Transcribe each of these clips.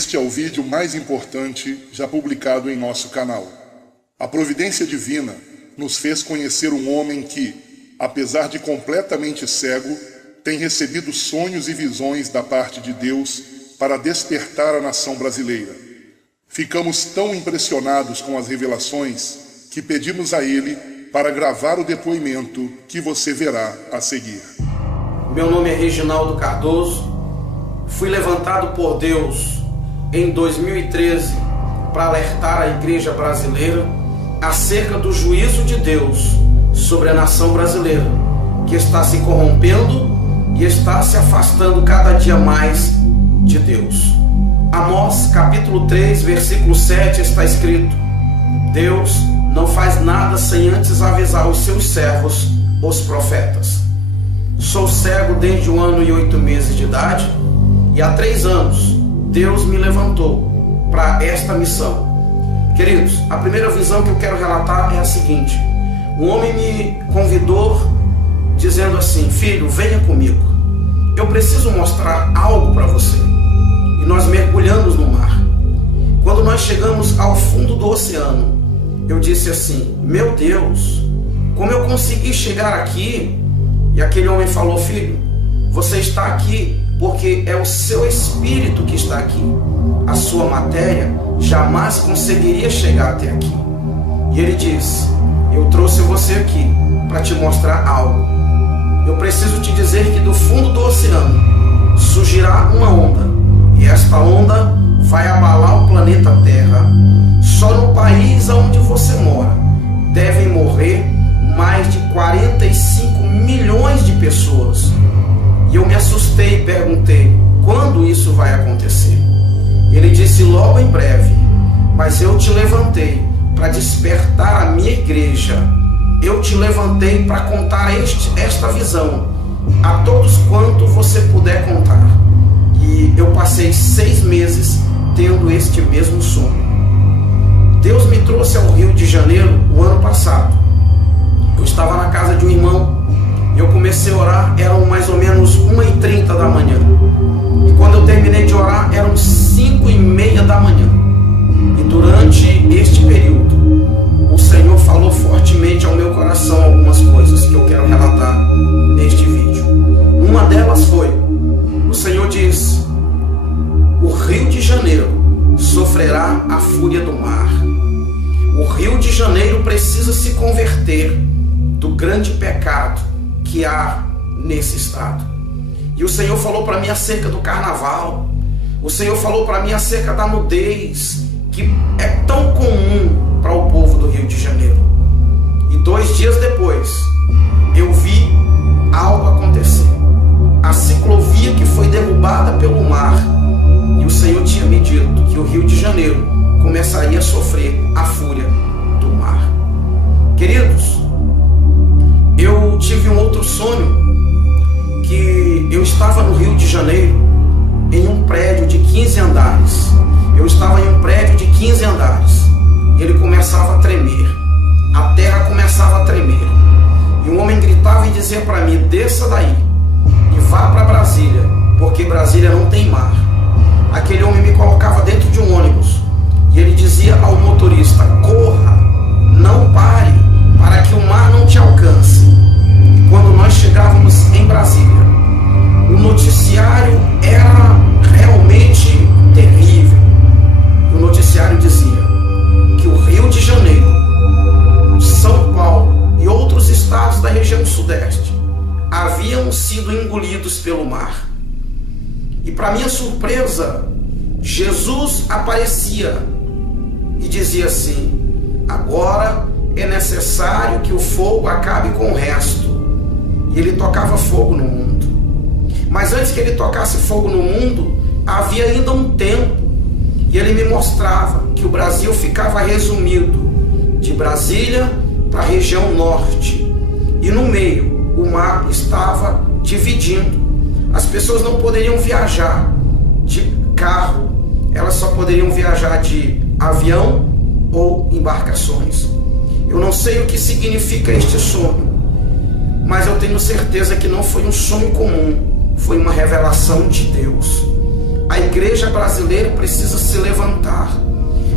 Este é o vídeo mais importante já publicado em nosso canal. A providência divina nos fez conhecer um homem que, apesar de completamente cego, tem recebido sonhos e visões da parte de Deus para despertar a nação brasileira. Ficamos tão impressionados com as revelações que pedimos a ele para gravar o depoimento que você verá a seguir. Meu nome é Reginaldo Cardoso. Fui levantado por Deus em 2013 para alertar a igreja brasileira acerca do juízo de Deus sobre a nação brasileira, que está se corrompendo e está se afastando cada dia mais de Deus. Amós capítulo 3, versículo 7 está escrito: Deus não faz nada sem antes avisar os seus servos, os profetas. Sou cego desde 1 ano e 8 meses de idade, e há 3 anos Deus me levantou para esta missão. Queridos, a primeira visão que eu quero relatar é a seguinte: um homem me convidou dizendo assim: filho, venha comigo, eu preciso mostrar algo para você. E nós mergulhamos no mar. Quando nós chegamos ao fundo do oceano, eu disse assim: meu Deus, como eu consegui chegar aqui? E aquele homem falou: filho, você está aqui porque é o seu espírito que está aqui. A sua matéria jamais conseguiria chegar até aqui. E ele disse: eu trouxe você aqui para te mostrar algo. Eu preciso te dizer que do fundo do oceano surgirá uma onda, e esta onda vai abalar o planeta Terra. Só no país onde você mora devem morrer mais de 45 milhões de pessoas. E eu me assustei e perguntei: quando isso vai acontecer? Ele disse: logo em breve. Mas eu te levantei para despertar a minha igreja. Eu te levantei para contar esta visão a todos quanto você puder contar. E eu passei 6 meses tendo este mesmo sonho. Deus me trouxe ao Rio de Janeiro o ano passado. Eu estava na casa de um irmão. Eu comecei a orar, eram mais ou menos 1h30 da manhã. E quando eu terminei de orar, eram 5h30 da manhã. E durante este período, o Senhor falou fortemente ao meu coração algumas coisas que eu quero relatar neste vídeo. Uma delas foi: o Senhor diz, o Rio de Janeiro sofrerá a fúria do mar. O Rio de Janeiro precisa se converter do grande pecado que há nesse estado. E o Senhor falou para mim acerca do carnaval. O Senhor falou para mim acerca da nudez, que é tão comum para o povo do Rio de Janeiro. E 2 dias depois, eu vi algo acontecer. A ciclovia que foi derrubada pelo mar. E o Senhor tinha me dito que o Rio de Janeiro começaria a sofrer a fúria do mar. Queridos, eu tive um outro sonho, que eu estava no Rio de Janeiro, em um prédio de 15 andares. Eu estava em um prédio de 15 andares, e ele começava a tremer. A terra começava a tremer. E um homem gritava e dizia para mim: desça daí e vá para Brasília, porque Brasília não tem mar. Aquele homem me colocava dentro de um ônibus, e ele dizia ao motorista: corra, não pare, para que o mar não te alcance. E quando nós chegávamos em Brasília, o noticiário era realmente terrível. O noticiário dizia que o Rio de Janeiro, São Paulo e outros estados da região sudeste haviam sido engolidos pelo mar. E para minha surpresa, Jesus aparecia e dizia assim: agora é necessário que o fogo acabe com o resto. E ele tocava fogo no mundo. Mas antes que ele tocasse fogo no mundo, havia ainda um tempo. E ele me mostrava que o Brasil ficava resumido de Brasília para a região norte. E no meio, o mar estava dividindo. As pessoas não poderiam viajar de carro, elas só poderiam viajar de avião ou embarcações. Eu não sei o que significa este sonho, mas eu tenho certeza que não foi um sonho comum, foi uma revelação de Deus. A igreja brasileira precisa se levantar.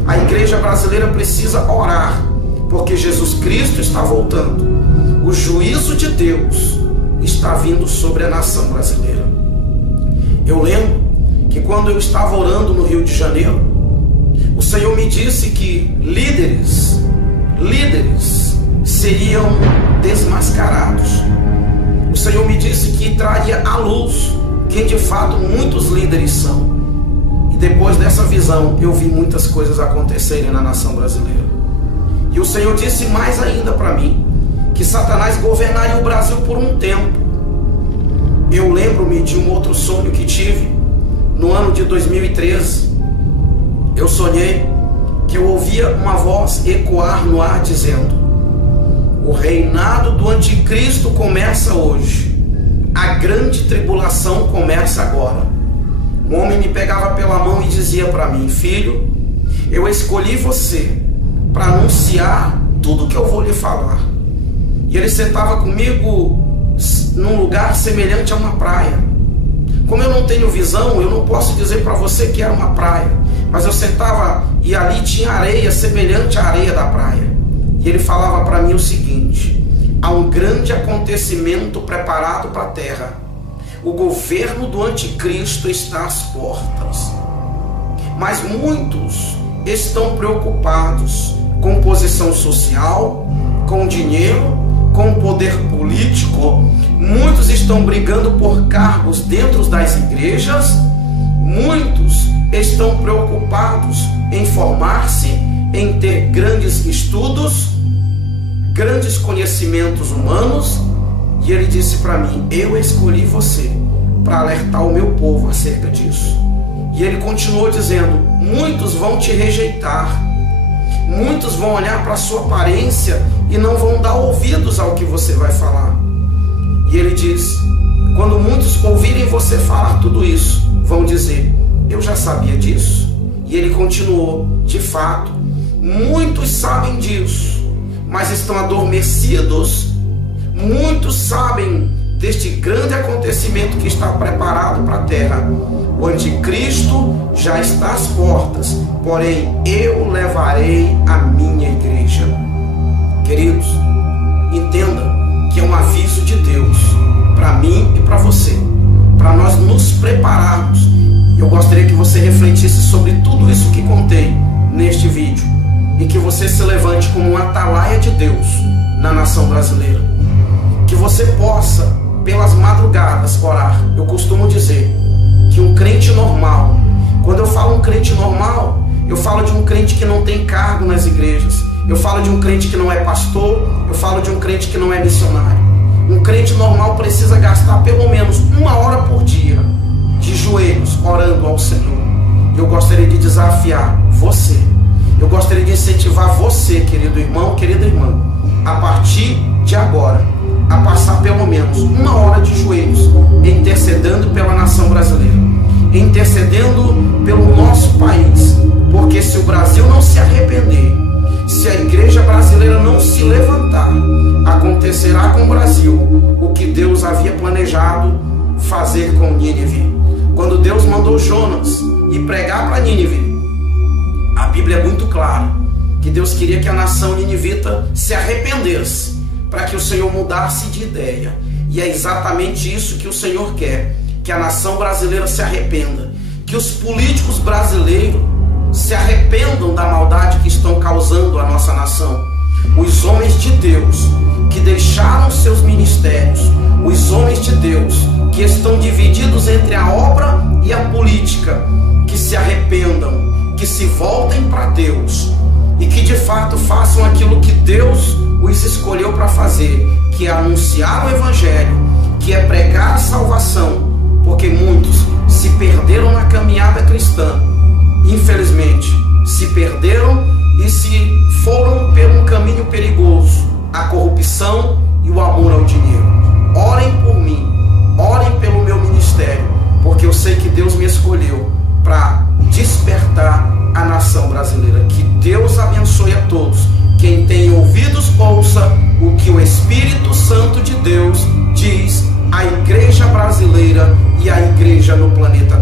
A igreja brasileira precisa orar, porque Jesus Cristo está voltando. O juízo de Deus está vindo sobre a nação brasileira. Eu lembro que quando eu estava orando no Rio de Janeiro, o Senhor me disse que líderes seriam desmascarados. O Senhor me disse que traria à luz quem de fato muitos líderes são. E depois dessa visão, eu vi muitas coisas acontecerem na nação brasileira. E o Senhor disse mais ainda para mim, que Satanás governaria o Brasil por um tempo. Eu lembro-me de um outro sonho que tive no ano de 2013. Eu sonhei que eu ouvia uma voz ecoar no ar dizendo: o reinado do anticristo começa hoje. A grande tribulação começa agora. Um homem me pegava pela mão e dizia para mim: filho, eu escolhi você para anunciar tudo que eu vou lhe falar. E ele sentava comigo num lugar semelhante a uma praia. Como eu não tenho visão, eu não posso dizer para você que era uma praia, mas eu sentava e ali tinha areia semelhante à areia da praia. E ele falava para mim o seguinte: há um grande acontecimento preparado para a terra. O governo do anticristo está às portas. Mas muitos estão preocupados com posição social, com dinheiro, com poder político. Muitos estão brigando por cargos dentro das igrejas. Muitos estão preocupados em formar-se, em ter grandes estudos, grandes conhecimentos humanos. E ele disse para mim: eu escolhi você para alertar o meu povo acerca disso. E ele continuou dizendo: muitos vão te rejeitar, muitos vão olhar para a sua aparência e não vão dar ouvidos ao que você vai falar. E ele diz: quando muitos ouvirem você falar tudo isso, vão dizer: eu já sabia disso. E ele continuou: de fato, muitos sabem disso, mas estão adormecidos. Muitos sabem deste grande acontecimento que está preparado para a terra. O anticristo já está às portas, porém eu levarei a minha igreja. Queridos, entenda que é um aviso de Deus para mim e para você, para nós nos prepararmos. Eu gostaria que você refletisse sobre tudo isso que contei neste vídeo e que você se levante como um atalaia de Deus na nação brasileira. Que você possa, pelas madrugadas, orar. Eu costumo dizer que um crente normal, quando eu falo um crente normal, eu falo de um crente que não tem cargo nas igrejas, eu falo de um crente que não é pastor, eu falo de um crente que não é missionário. Um crente normal precisa gastar pelo menos 1 hora por dia de joelhos orando ao Senhor. Eu gostaria de desafiar você, eu gostaria de incentivar você, querido irmão, querida irmã, a partir de agora, a passar pelo menos 1 hora de joelhos, intercedendo pela nação brasileira, intercedendo pelo nosso país, porque se o Brasil não se arrepender, se a igreja brasileira não se levantar, acontecerá com o Brasil o que Deus havia planejado fazer com Nínive. Quando Deus mandou Jonas ir pregar para Nínive, a Bíblia é muito clara que Deus queria que a nação ninivita se arrependesse, para que o Senhor mudasse de ideia. E é exatamente isso que o Senhor quer, que a nação brasileira se arrependa, que os políticos brasileiros se arrependam da maldade que estão causando à nossa nação. Os homens de Deus que deixaram seus ministérios, os homens de Deus que estão divididos entre a obra e a política, que se arrependam, que se voltem para Deus e que de fato façam aquilo que Deus os escolheu para fazer, que é anunciar o Evangelho, que é pregar a salvação, porque muitos se perderam na caminhada cristã, infelizmente se perderam e se foram por um caminho perigoso, a corrupção e o amor ao dinheiro. Orem por mim, orem pelo meu ministério, porque eu sei que Deus me escolheu para despertar a nação brasileira. Que Deus abençoe a todos. Quem tem ouvidos, ouça o que o Espírito Santo de Deus diz à igreja brasileira e à igreja no planeta